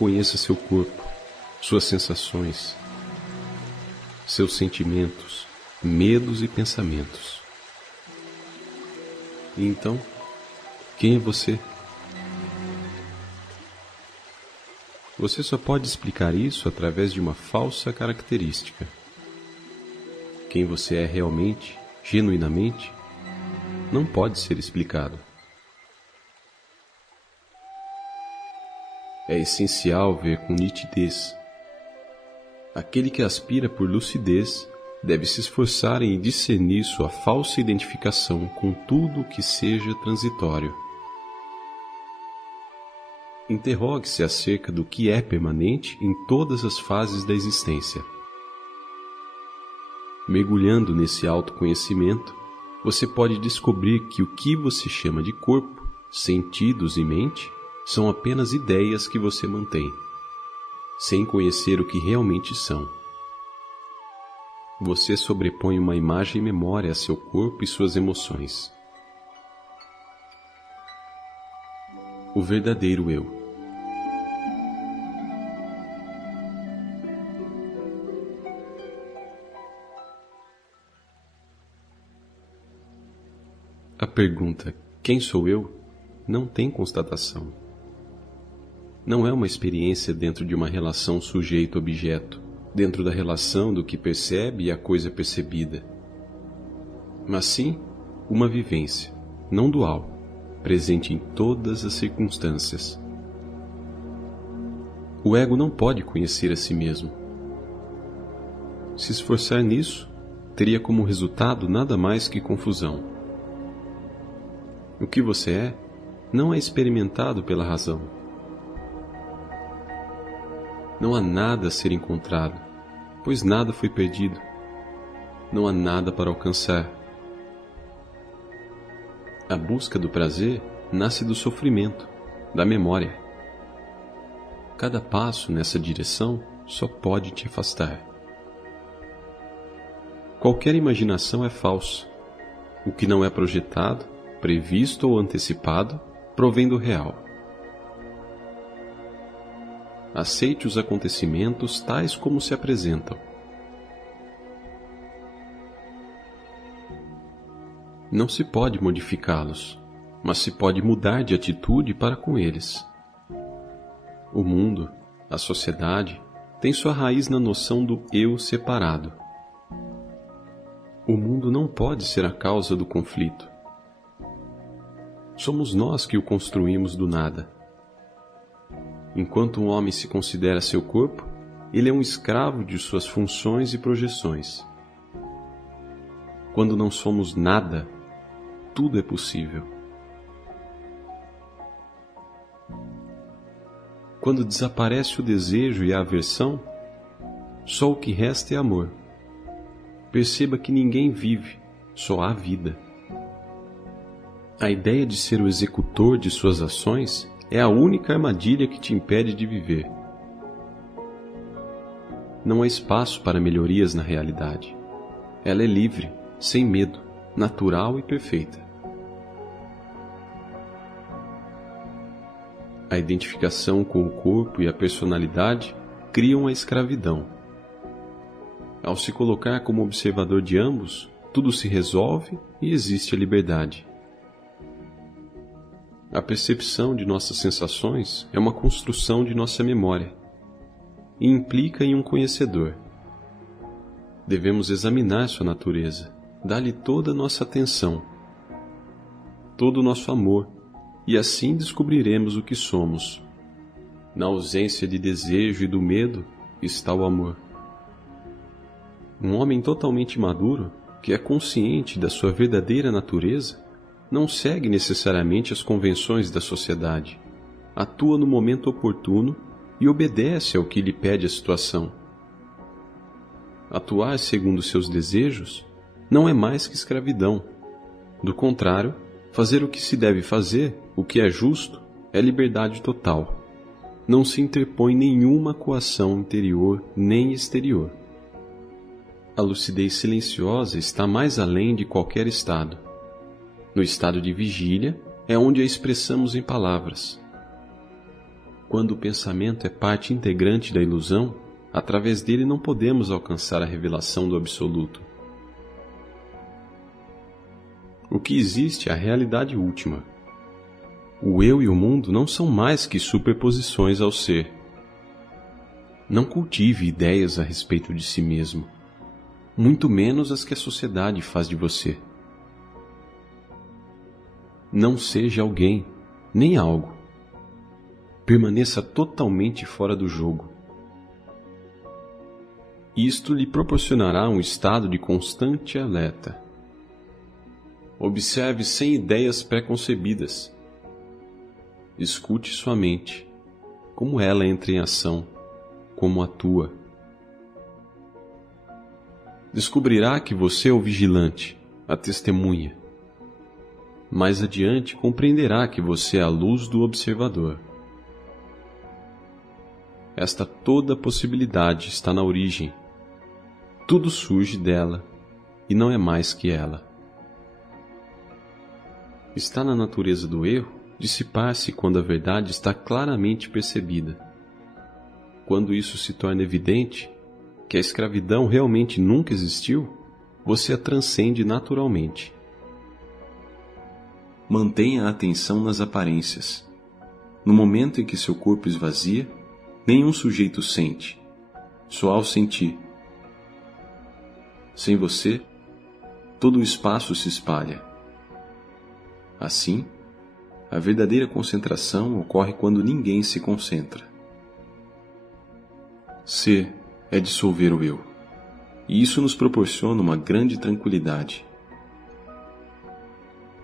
Conheça seu corpo, suas sensações, seus sentimentos, medos e pensamentos. E então, quem é você? Você só pode explicar isso através de uma falsa característica. Quem você é realmente, genuinamente, não pode ser explicado. É essencial ver com nitidez. Aquele que aspira por lucidez deve se esforçar em discernir sua falsa identificação com tudo o que seja transitório. Interrogue-se acerca do que é permanente em todas as fases da existência. Mergulhando nesse autoconhecimento, você pode descobrir que o que você chama de corpo, sentidos e mente são apenas ideias que você mantém, sem conhecer o que realmente são. Você sobrepõe uma imagem e memória a seu corpo e suas emoções. O verdadeiro eu. A pergunta, quem sou eu, não tem constatação. Não é uma experiência dentro de uma relação sujeito-objeto, dentro da relação do que percebe e a coisa percebida. Mas sim, uma vivência, não dual, presente em todas as circunstâncias. O ego não pode conhecer a si mesmo. Se esforçar nisso, teria como resultado nada mais que confusão. O que você é, não é experimentado pela razão. Não há nada a ser encontrado, pois nada foi perdido. Não há nada para alcançar. A busca do prazer nasce do sofrimento, da memória. Cada passo nessa direção só pode te afastar. Qualquer imaginação é falsa. O que não é projetado, previsto ou antecipado, provém do real. Aceite os acontecimentos tais como se apresentam. Não se pode modificá-los, mas se pode mudar de atitude para com eles. O mundo, a sociedade, tem sua raiz na noção do eu separado. O mundo não pode ser a causa do conflito. Somos nós que o construímos do nada. Enquanto um homem se considera seu corpo, ele é um escravo de suas funções e projeções. Quando não somos nada, tudo é possível. Quando desaparece o desejo e a aversão, só o que resta é amor. Perceba que ninguém vive, só há vida. A ideia de ser o executor de suas ações é a única armadilha que te impede de viver. Não há espaço para melhorias na realidade. Ela é livre, sem medo, natural e perfeita. A identificação com o corpo e a personalidade criam a escravidão. Ao se colocar como observador de ambos, tudo se resolve e existe a liberdade. A percepção de nossas sensações é uma construção de nossa memória e implica em um conhecedor. Devemos examinar sua natureza, dar-lhe toda a nossa atenção, todo o nosso amor, e assim descobriremos o que somos. Na ausência de desejo e do medo está o amor. Um homem totalmente maduro, que é consciente da sua verdadeira natureza, não segue necessariamente as convenções da sociedade, atua no momento oportuno e obedece ao que lhe pede a situação. Atuar segundo seus desejos não é mais que escravidão. Do contrário, fazer o que se deve fazer, o que é justo, é liberdade total. Não se interpõe nenhuma coação interior nem exterior. A lucidez silenciosa está mais além de qualquer estado. No estado de vigília é onde a expressamos em palavras. Quando o pensamento é parte integrante da ilusão, através dele não podemos alcançar a revelação do absoluto. O que existe é a realidade última. O eu e o mundo não são mais que superposições ao ser. Não cultive ideias a respeito de si mesmo, muito menos as que a sociedade faz de você. Não seja alguém, nem algo. Permaneça totalmente fora do jogo. Isto lhe proporcionará um estado de constante alerta. Observe sem ideias pré-concebidas. Escute sua mente, como ela entra em ação, como atua. Descobrirá que você é o vigilante, a testemunha. Mais adiante compreenderá que você é a luz do observador. Esta toda possibilidade está na origem. Tudo surge dela e não é mais que ela. Está na natureza do erro dissipar-se quando a verdade está claramente percebida. Quando isso se torna evidente, que a escravidão realmente nunca existiu, você a transcende naturalmente. Mantenha a atenção nas aparências. No momento em que seu corpo esvazia, nenhum sujeito sente, só ao sentir. Sem você, todo o espaço se espalha. Assim, a verdadeira concentração ocorre quando ninguém se concentra. Ser é dissolver o eu, e isso nos proporciona uma grande tranquilidade.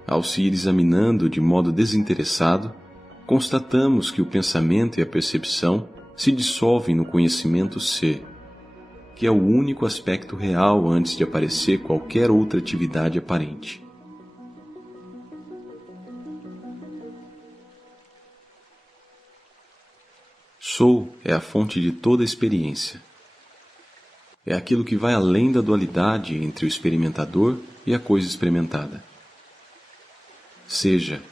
Ao se ir examinando de modo desinteressado, constatamos que o pensamento e a percepção se dissolvem no conhecimento ser, que é o único aspecto real antes de aparecer qualquer outra atividade aparente. Sou é a fonte de toda experiência. É aquilo que vai além da dualidade entre o experimentador e a coisa experimentada. Seja.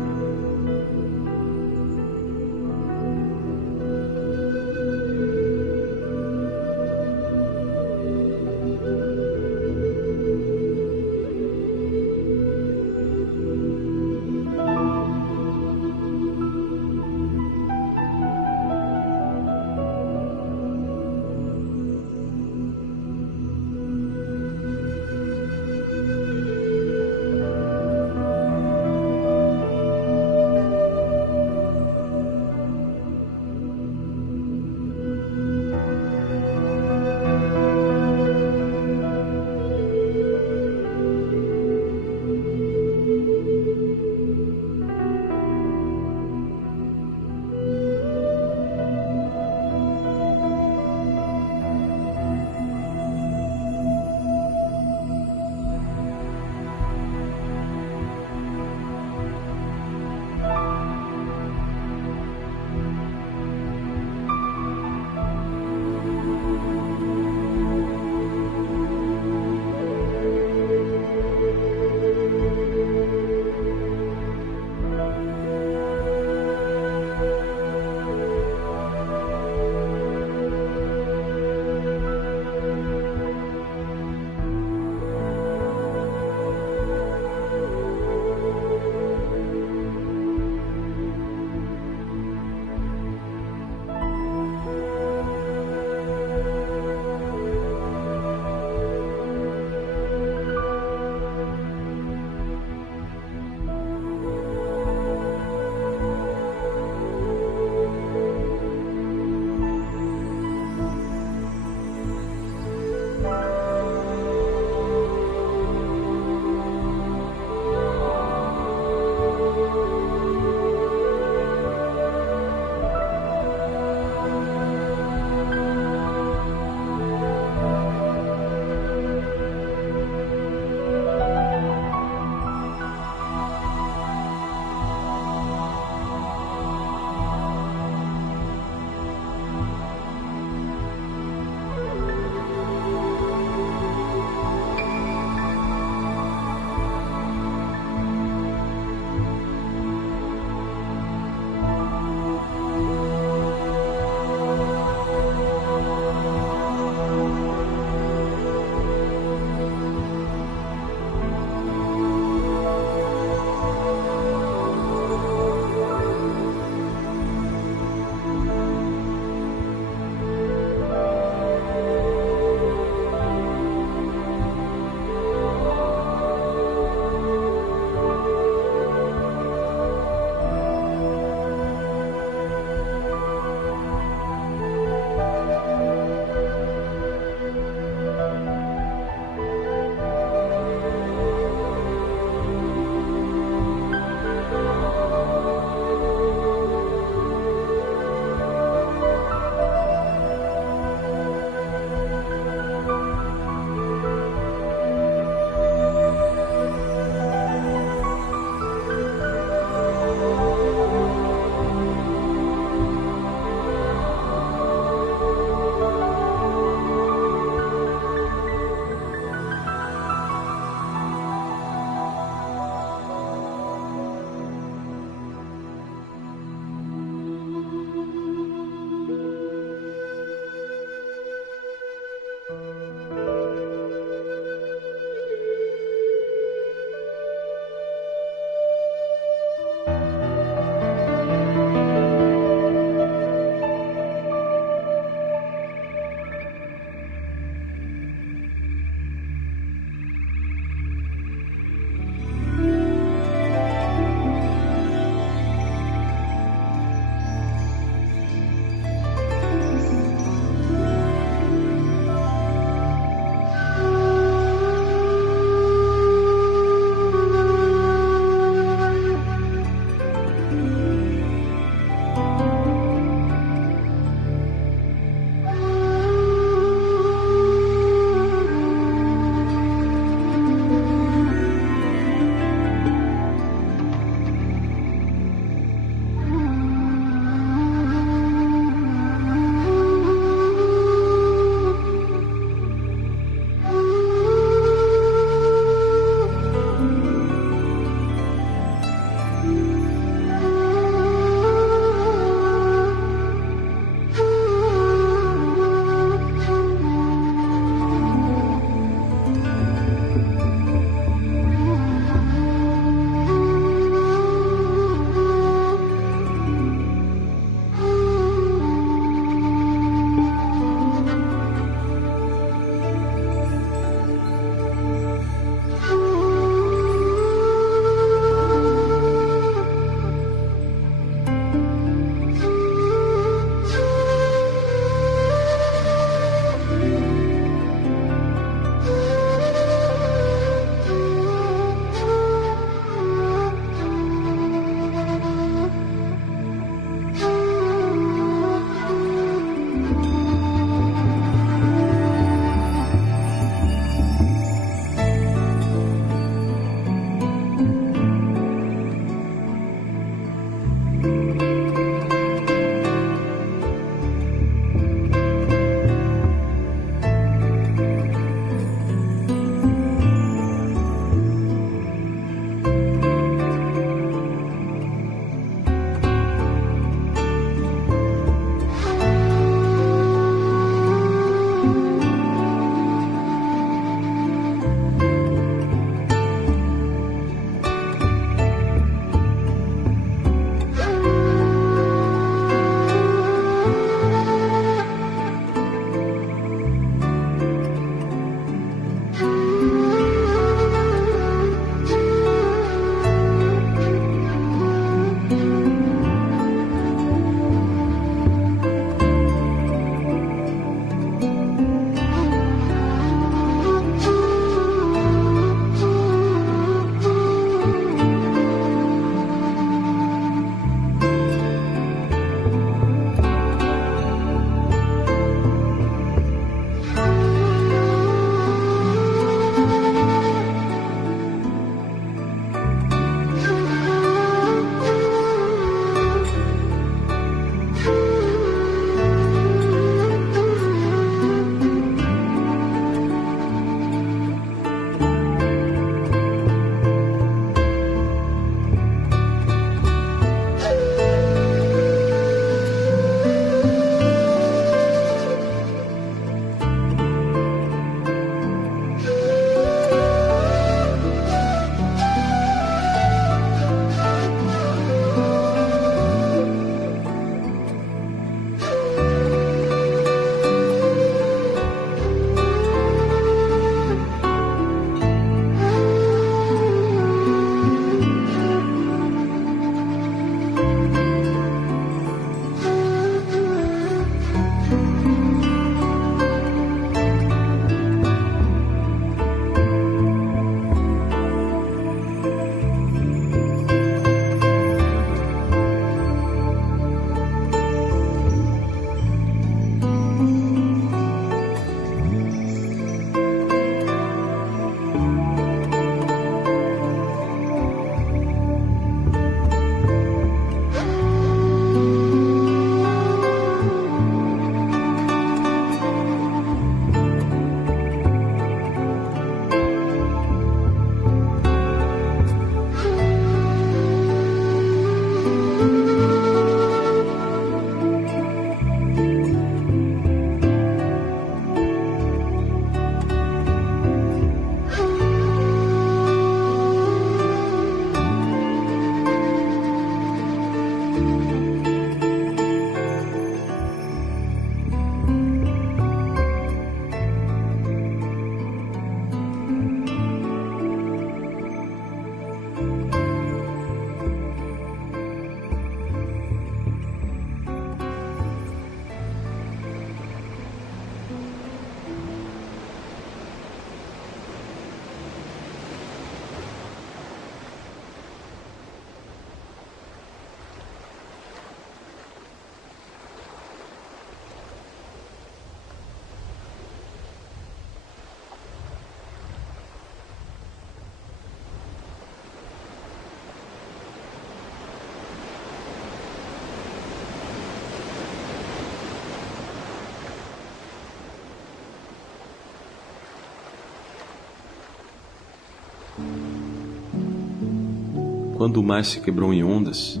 Quando o mar se quebrou em ondas,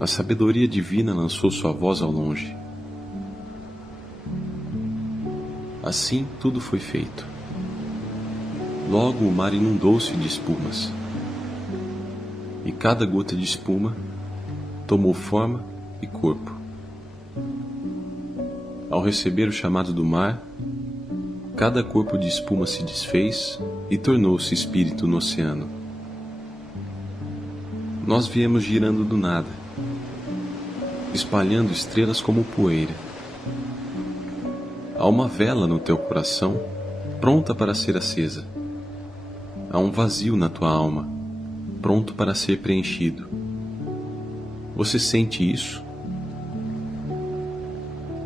a sabedoria divina lançou sua voz ao longe. Assim tudo foi feito. Logo o mar inundou-se de espumas, e cada gota de espuma tomou forma e corpo. Ao receber o chamado do mar, cada corpo de espuma se desfez e tornou-se espírito no oceano. Nós viemos girando do nada, espalhando estrelas como poeira. Há uma vela no teu coração, pronta para ser acesa. Há um vazio na tua alma, pronto para ser preenchido. Você sente isso?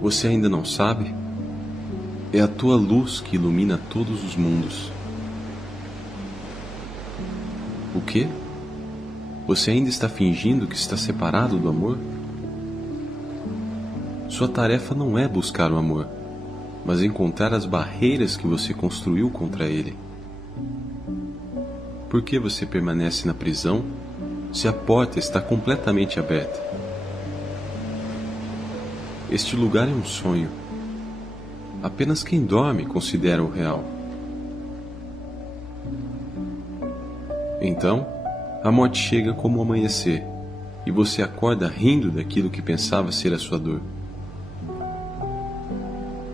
Você ainda não sabe? É a tua luz que ilumina todos os mundos. O quê? Você ainda está fingindo que está separado do amor? Sua tarefa não é buscar o amor, mas encontrar as barreiras que você construiu contra ele. Por que você permanece na prisão se a porta está completamente aberta? Este lugar é um sonho. Apenas quem dorme considera o real. Então, a morte chega como o amanhecer, e você acorda rindo daquilo que pensava ser a sua dor.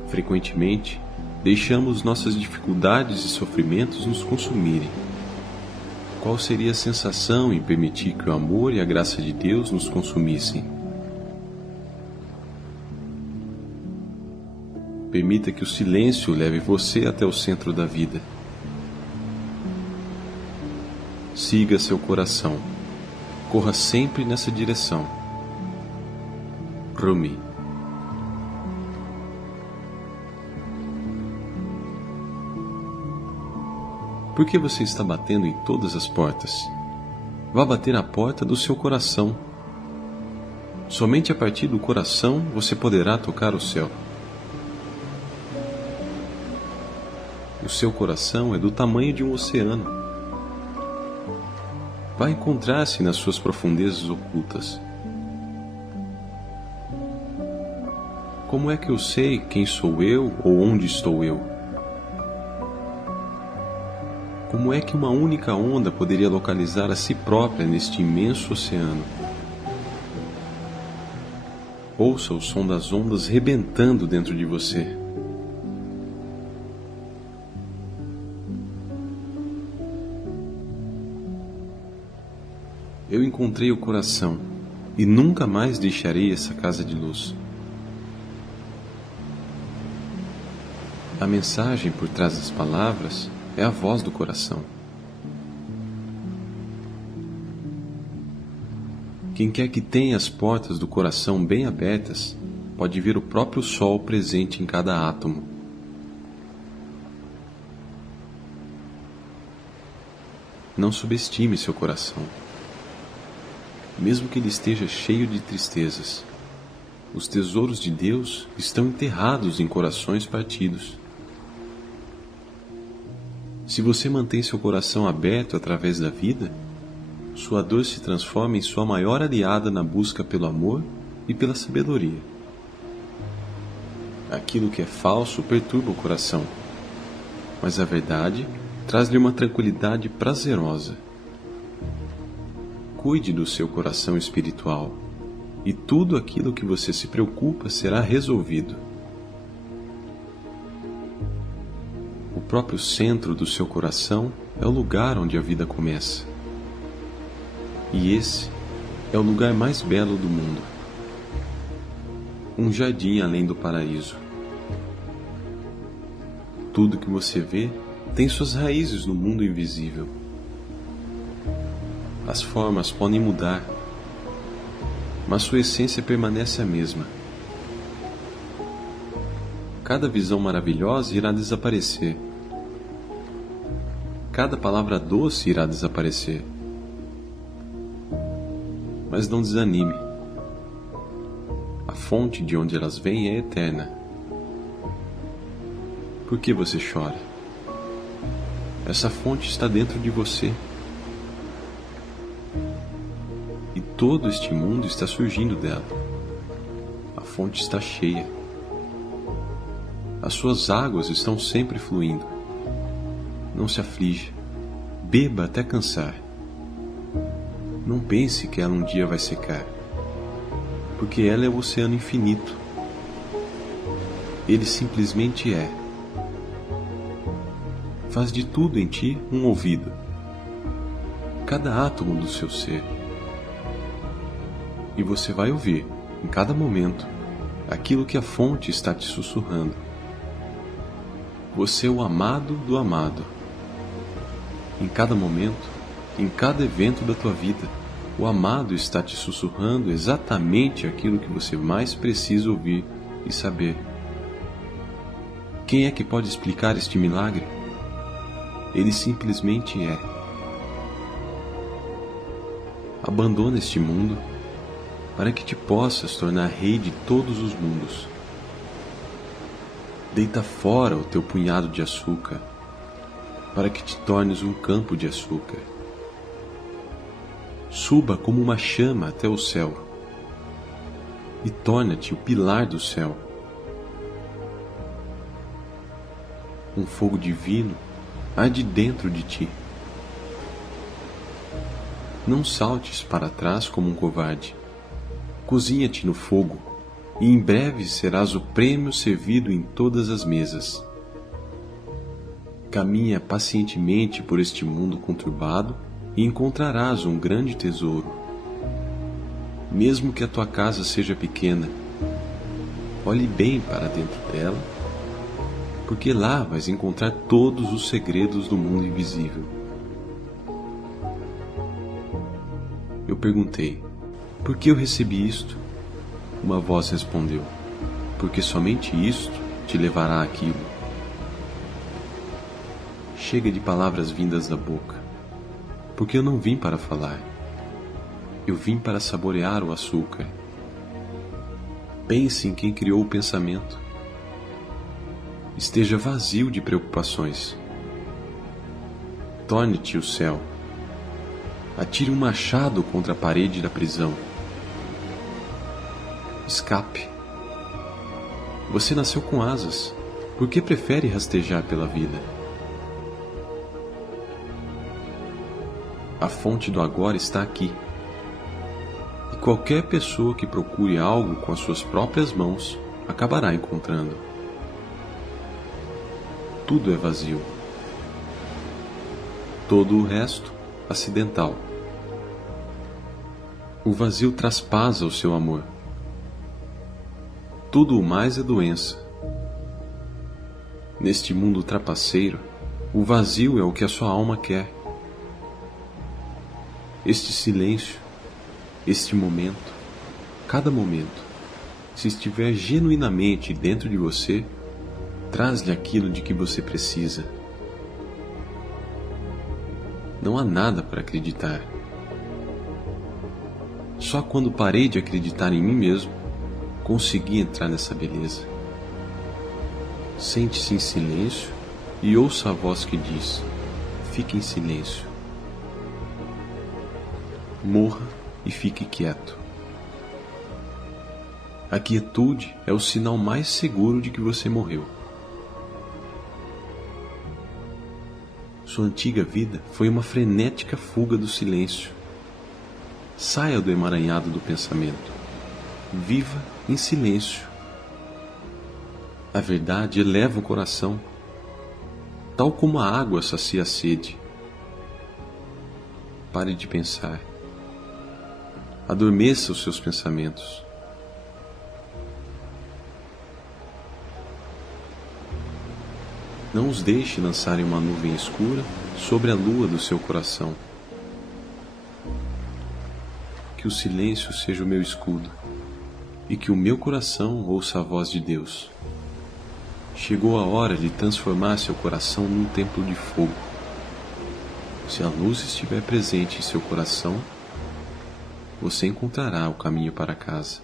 Frequentemente, deixamos nossas dificuldades e sofrimentos nos consumirem. Qual seria a sensação em permitir que o amor e a graça de Deus nos consumissem? Permita que o silêncio leve você até o centro da vida. Siga seu coração. Corra sempre nessa direção. Rumi. Por que você está batendo em todas as portas? Vá bater na porta do seu coração. Somente a partir do coração você poderá tocar o céu. O seu coração é do tamanho de um oceano. Vai encontrar-se nas suas profundezas ocultas. Como é que eu sei quem sou eu ou onde estou eu? Como é que uma única onda poderia localizar a si própria neste imenso oceano? Ouça o som das ondas rebentando dentro de você. Eu encontrei o coração e nunca mais deixarei essa casa de luz. A mensagem por trás das palavras é a voz do coração. Quem quer que tenha as portas do coração bem abertas, pode ver o próprio sol presente em cada átomo. Não subestime seu coração. Mesmo que ele esteja cheio de tristezas, os tesouros de Deus estão enterrados em corações partidos. Se você mantém seu coração aberto através da vida, sua dor se transforma em sua maior aliada na busca pelo amor e pela sabedoria. Aquilo que é falso perturba o coração, mas a verdade traz-lhe uma tranquilidade prazerosa. Cuide do seu coração espiritual, e tudo aquilo que você se preocupa será resolvido. O próprio centro do seu coração é o lugar onde a vida começa. E esse é o lugar mais belo do mundo. Um jardim além do paraíso. Tudo que você vê tem suas raízes no mundo invisível. As formas podem mudar, mas sua essência permanece a mesma. Cada visão maravilhosa irá desaparecer. Cada palavra doce irá desaparecer. Mas não desanime. A fonte de onde elas vêm é eterna. Por que você chora? Essa fonte está dentro de você. E todo este mundo está surgindo dela. A fonte está cheia. As suas águas estão sempre fluindo. Não se aflija. Beba até cansar. Não pense que ela um dia vai secar, porque ela é o oceano infinito. Ele simplesmente é. Faz de tudo em ti um ouvido, cada átomo do seu ser. E você vai ouvir, em cada momento, aquilo que a fonte está te sussurrando. Você é o amado do amado. Em cada momento, em cada evento da tua vida, o amado está te sussurrando exatamente aquilo que você mais precisa ouvir e saber. Quem é que pode explicar este milagre? Ele simplesmente é. Abandona este mundo para que te possas tornar rei de todos os mundos. Deita fora o teu punhado de açúcar para que te tornes um campo de açúcar. Suba como uma chama até o céu e torna-te o pilar do céu. Um fogo divino arde dentro de ti. Não saltes para trás como um covarde. Cozinha-te no fogo, e em breve serás o prêmio servido em todas as mesas. Caminha pacientemente por este mundo conturbado e encontrarás um grande tesouro. Mesmo que a tua casa seja pequena, olhe bem para dentro dela, porque lá vais encontrar todos os segredos do mundo invisível. Eu perguntei, por que eu recebi isto? Uma voz respondeu, porque somente isto te levará àquilo. Chega de palavras vindas da boca, porque eu não vim para falar. Eu vim para saborear o açúcar. Pense em quem criou o pensamento. Esteja vazio de preocupações. Torne-te o céu. Atire um machado contra a parede da prisão. Escape. Você nasceu com asas. Por que prefere rastejar pela vida? A fonte do agora está aqui. E qualquer pessoa que procure algo com as suas próprias mãos acabará encontrando. Tudo é vazio. Todo o resto, acidental. O vazio traspasa o seu amor. Tudo o mais é doença. Neste mundo trapaceiro, o vazio é o que a sua alma quer. Este silêncio, este momento, cada momento, se estiver genuinamente dentro de você, traz-lhe aquilo de que você precisa. Não há nada para acreditar. Só quando parei de acreditar em mim mesmo, consegui entrar nessa beleza. Sente-se em silêncio e ouça a voz que diz: fique em silêncio. Morra e fique quieto. A quietude é o sinal mais seguro de que você morreu. Sua antiga vida foi uma frenética fuga do silêncio. Saia do emaranhado do pensamento. Viva em silêncio. A verdade eleva o coração, tal como a água sacia a sede. Pare de pensar. Adormeça os seus pensamentos. Não os deixe lançarem uma nuvem escura sobre a lua do seu coração. Que o silêncio seja o meu escudo e que o meu coração ouça a voz de Deus. Chegou a hora de transformar seu coração num templo de fogo. Se a luz estiver presente em seu coração, você encontrará o caminho para casa.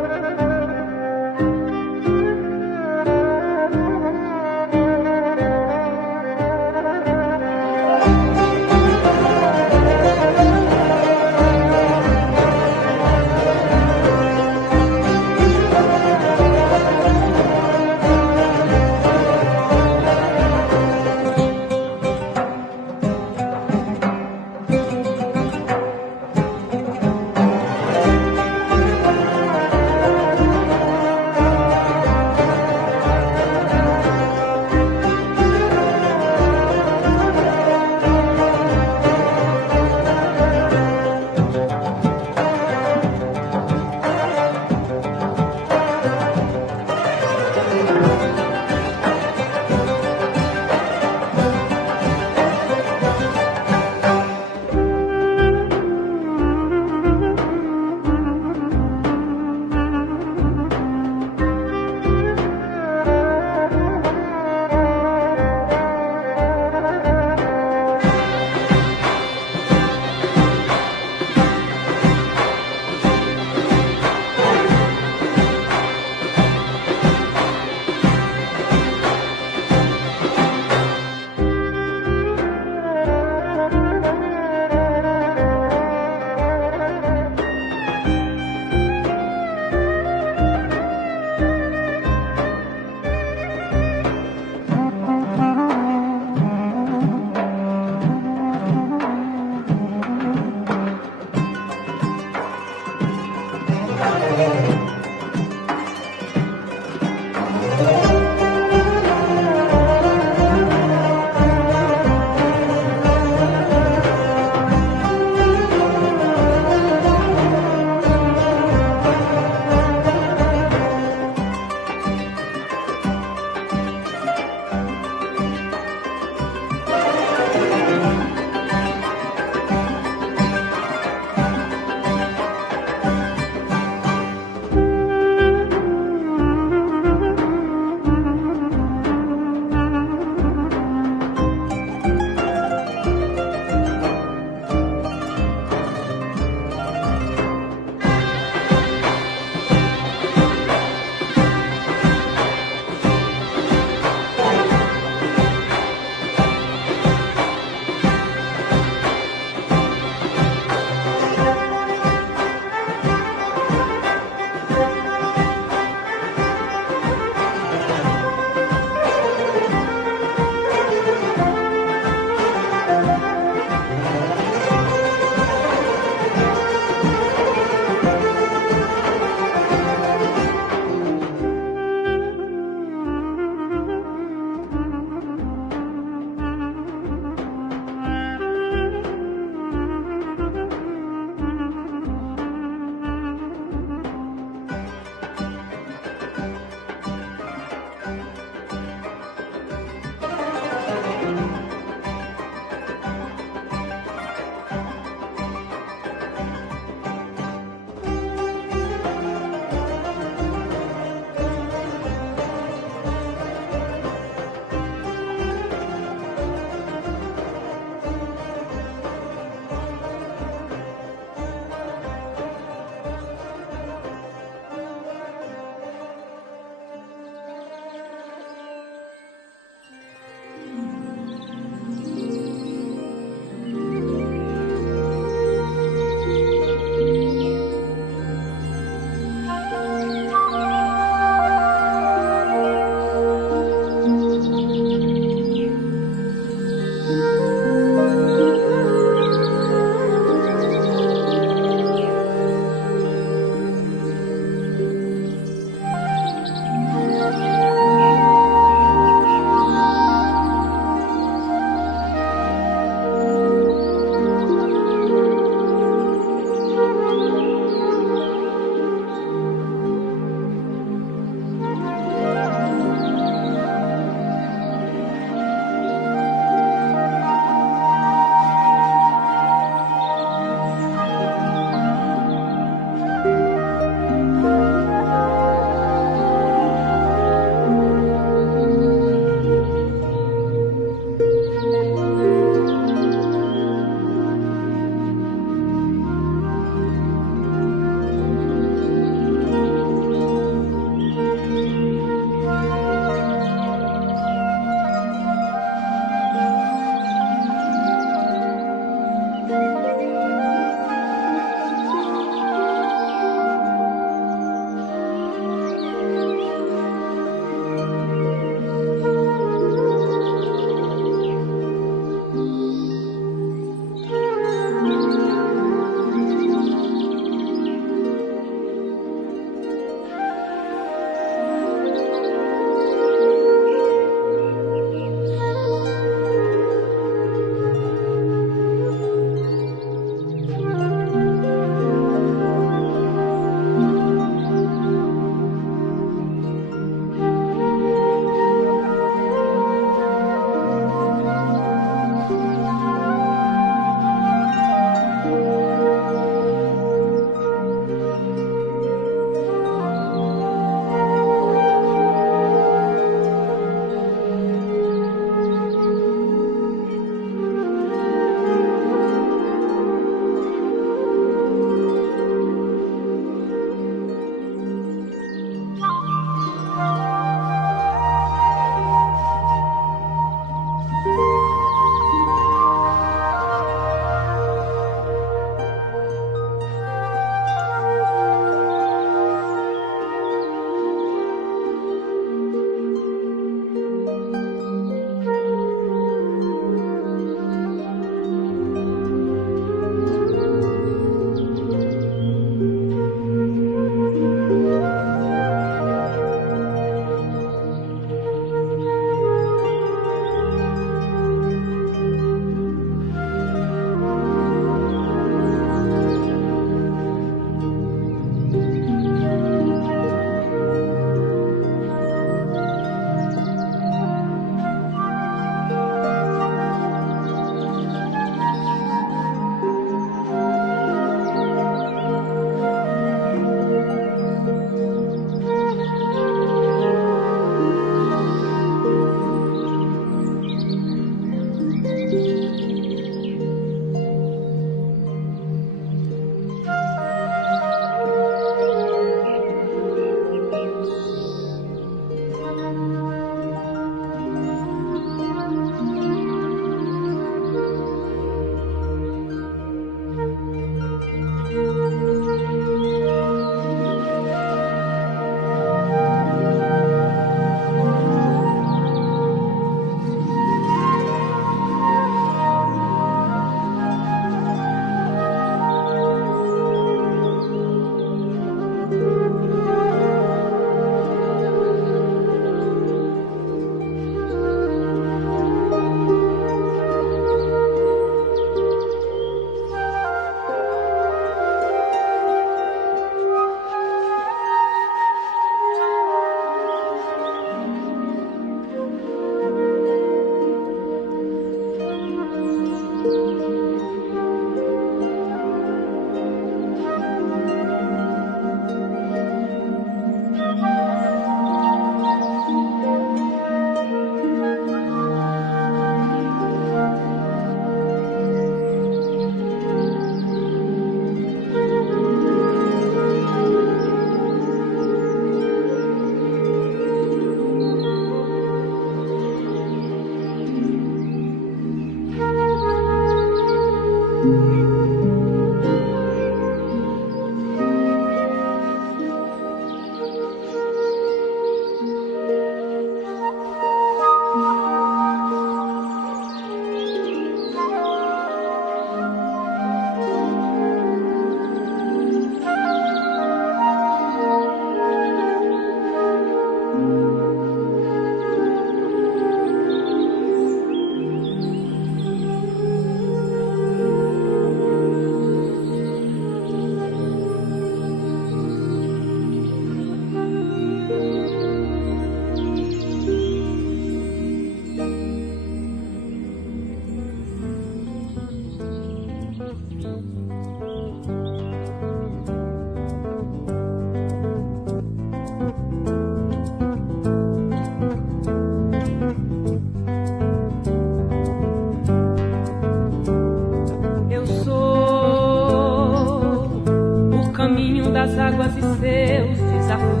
das águas e seus desafios.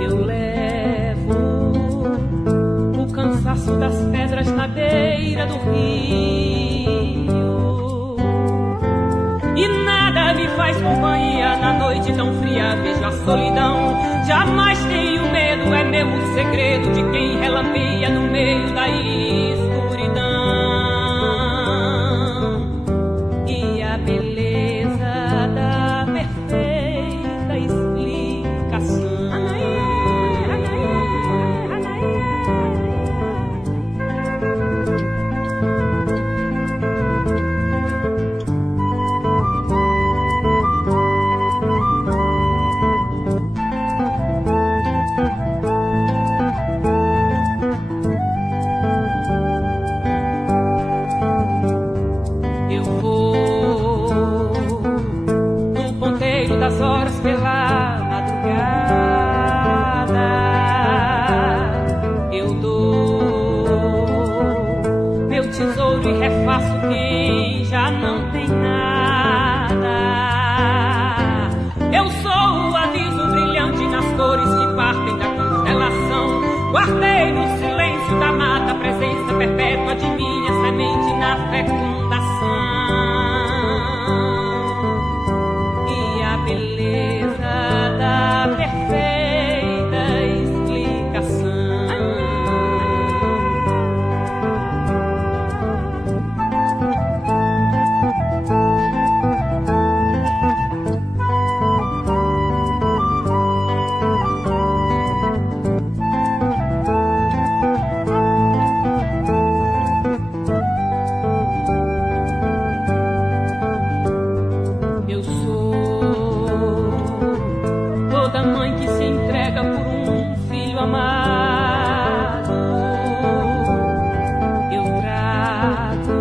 Eu levo o cansaço das pedras na beira do rio, e nada me faz companhia na noite tão fria. Vejo a solidão, jamais tenho medo, é meu o segredo de quem relampeia no meio da escuridão. E a beleza da perfeita explicação. Das horas pela madrugada, eu dou meu tesouro e refaço quem já não tem nada. Eu sou o aviso brilhante nas cores que partem da constelação. Guardei no silêncio da mata a presença perpétua de minha semente na fecundação. Beleza da perfeita explicação. Eu sou toda mãe que se entrega por um filho amado. Eu trago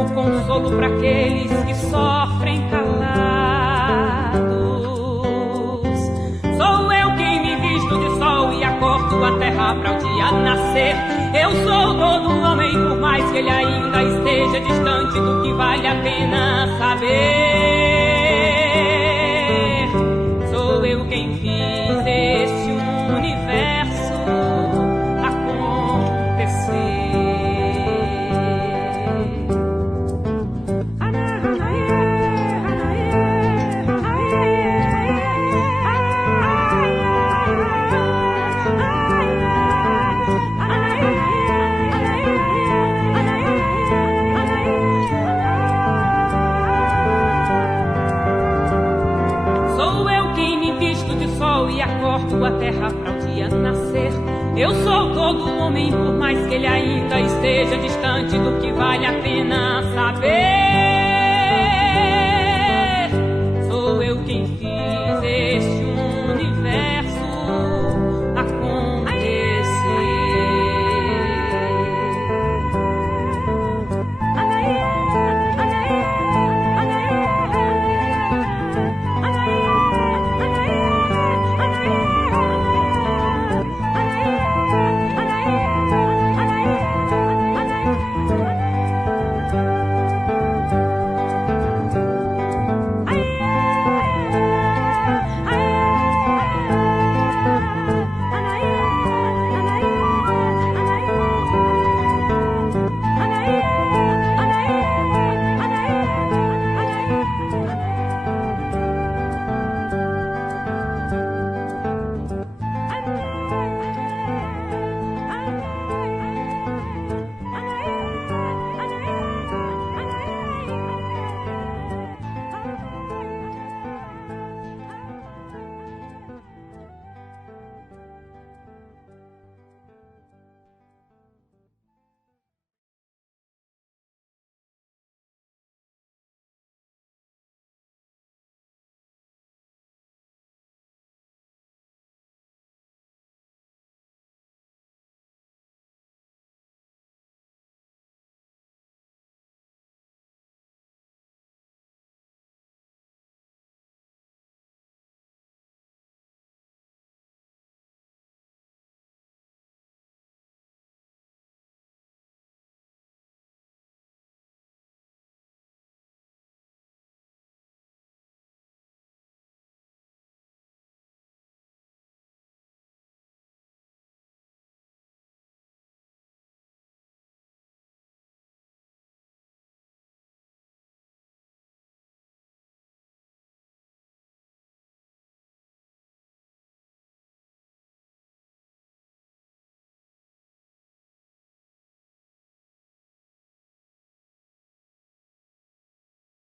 o consolo para aqueles que sofrem calados. Sou eu quem me visto de sol e acordo a terra para o dia nascer. Eu sou todo homem, por mais que ele ainda esteja distante do que vale a pena saber. Sou eu quem fiz este universo acontecer. E acordo a terra para o dia nascer. Eu sou todo homem, por mais que ele ainda esteja distante do que vale a pena saber.